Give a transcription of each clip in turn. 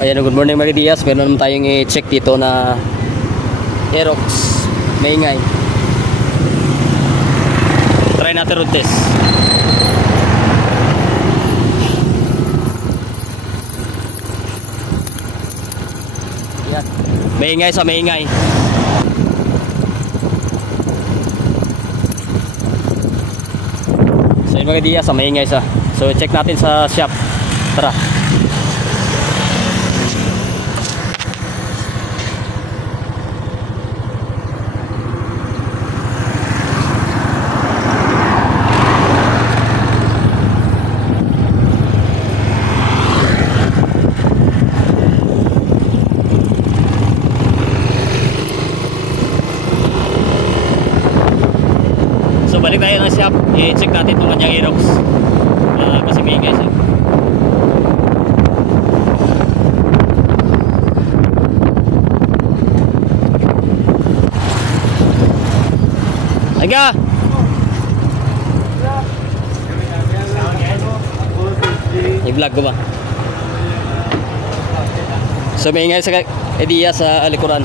Ayan, good morning mga Diaz. Meron naman tayong i-check dito na Aerox maingay. Try natin road test. Ayan, maingay sa maingay. So yun mga Diaz, sa maingay sa. So check natin sa shop. Tara. Balik tayo ng shop, i-check natin itong kanyang Aerox kasi may guys Aga! I-vlog ko ba? So may ingay sa idea sa likuran.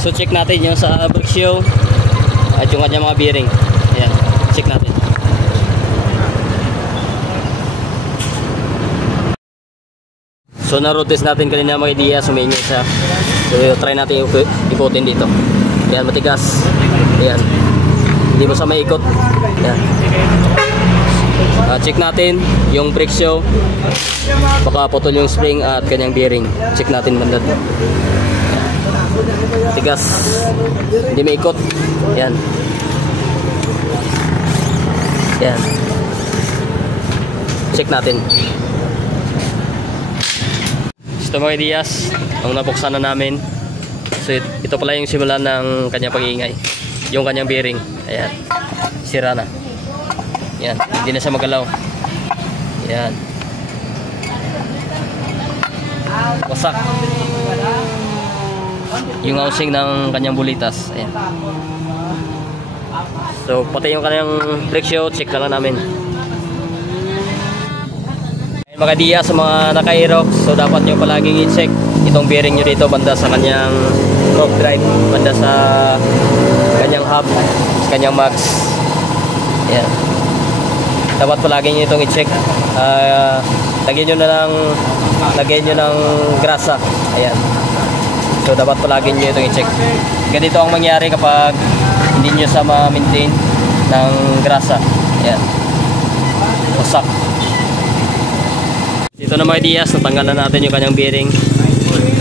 So check natin yung sa brake shoe at yung kanyang mga bearing. Ayan, check natin. So na-road test natin kanina mga idea, sumingay siya. So try natin ikutin dito. Ayan, matigas. Ayan, hindi mo sa maikot. Ayan. Check natin yung brake shoe. Baka putol yung spring at kanyang bearing. Check natin banda. Tigas, hindi maikot. Ayan. Yan. Check natin. Ito mga Diaz, ang nabuksan na namin. So ito pala yung simula ng kanyang pag-iingay. Yung kanyang bearing. Ayan. Sira na. Yan. Hindi na siya magalaw. Yan. Wasak. Yung housing ng kanyang bulitas. Ayan. So pati yung kanyang brake shoe, check na lang namin. Ayun, mga Diaz, sa mga naka-Aerox, so dapat nyo palaging i-check itong bearing nyo dito banda sa kanyang rope drive, banda sa kanyang hub, sa kanyang mags. Ayan. Dapat palaging nyo itong i-check. Lagyan nyo ng grasa. Ayan. So dapat palaging nyo itong i-check. Ganito ang mangyari kapag hindi nyo sa ma-maintain ng grasa. Ayan. Wasak. Dito na mga Diaz, natanggalan natin yung kanyang bearing.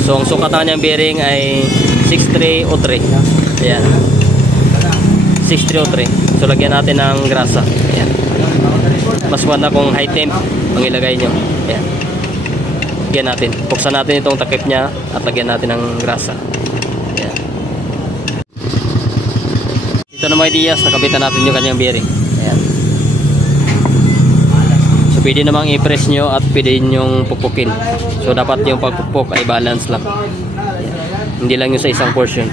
So ang sukat ng kanyang bearing ay 6303. Ayan. 6303. So lagyan natin ng grasa. Ayan. Mas maganda kung high temp ang ilagay nyo. Ayan. Lagyan natin. Buksan natin itong takip nya at lagyan natin ng grasa. Ayan. Ito na mga Diaz, nakabitan natin yung kanyang bearing. Ayan. So pwede namang i-press nyo at pwede nyong pupukin. So dapat yung pagpupuk ay balance lang. Ayan. Hindi lang yung sa isang portion.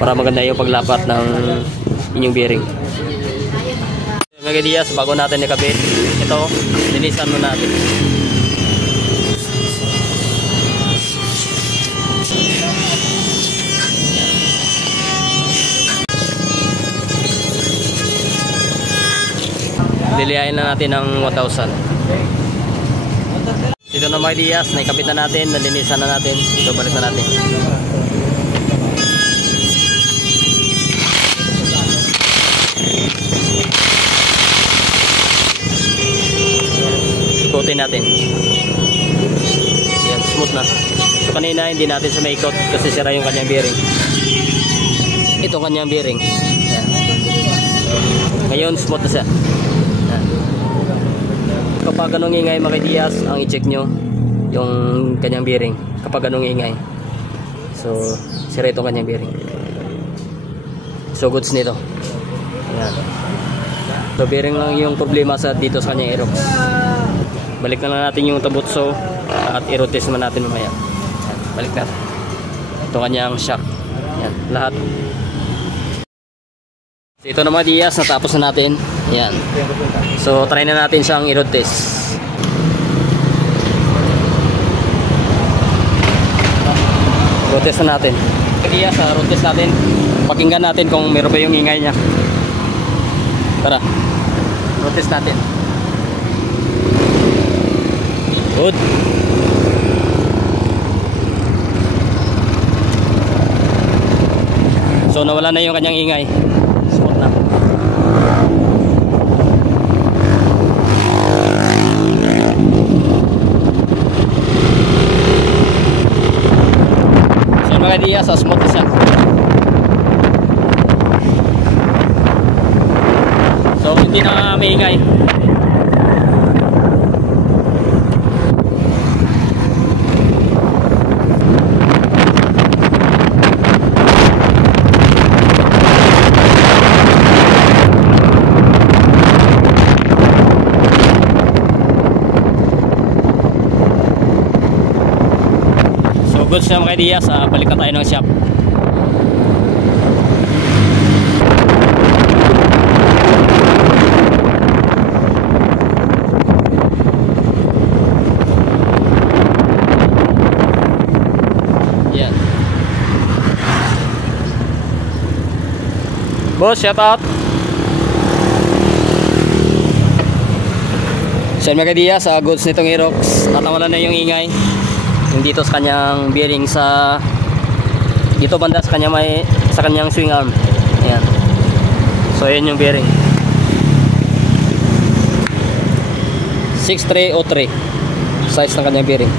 Para maganda yung paglapat ng inyong bearing. Mga Diaz, bago natin ikabit, ito, linisan mo natin. Lilihain na natin ng 1,000. Dito na mga Diaz, naikabit na natin, nalinisan na natin. Ito, balik na natin. Ikutin natin. Yan, smooth na. So kanina hindi natin sa maikot kasi sira yung kanyang bearing. Ito kanyang bearing. Yan. Ngayon smooth na siya. Kapag ganong ingay mga Diaz, ang i-check nyo yung kanyang bearing. Kapag ganong ingay, so sira itong kanyang bearing. So goods nito. Ayan. So bearing lang yung problema sa dito sa kanyang Aerox. Balik na lang natin yung tabutso at i-rotate naman natin mamaya. Ayan. Balik natin ito kanyang shock. Ayan. Lahat. So ito na mga Diaz, natapos na natin. Ayan. So try na natin siyang i-road test. Road test na natin. Kaya sa road test natin, pakinggan natin kung meron pa yung ingay niya. Tara, road test natin. Good. So nawala na yung kanyang ingay. Smooth na. So mga diya, sa smooth na siya. So hindi na maingay. Good siya mga idea, sa balik na tayo ng shop. Yan. Boss, shout out. So mga idea, sa goods nitong Aerox, natawalan na yung ingay. Yung dito sa kanyang bearing, sa dito banda sa kanyang swing arm. Ayan. So ayan yung bearing 6303 size ng kanyang bearing.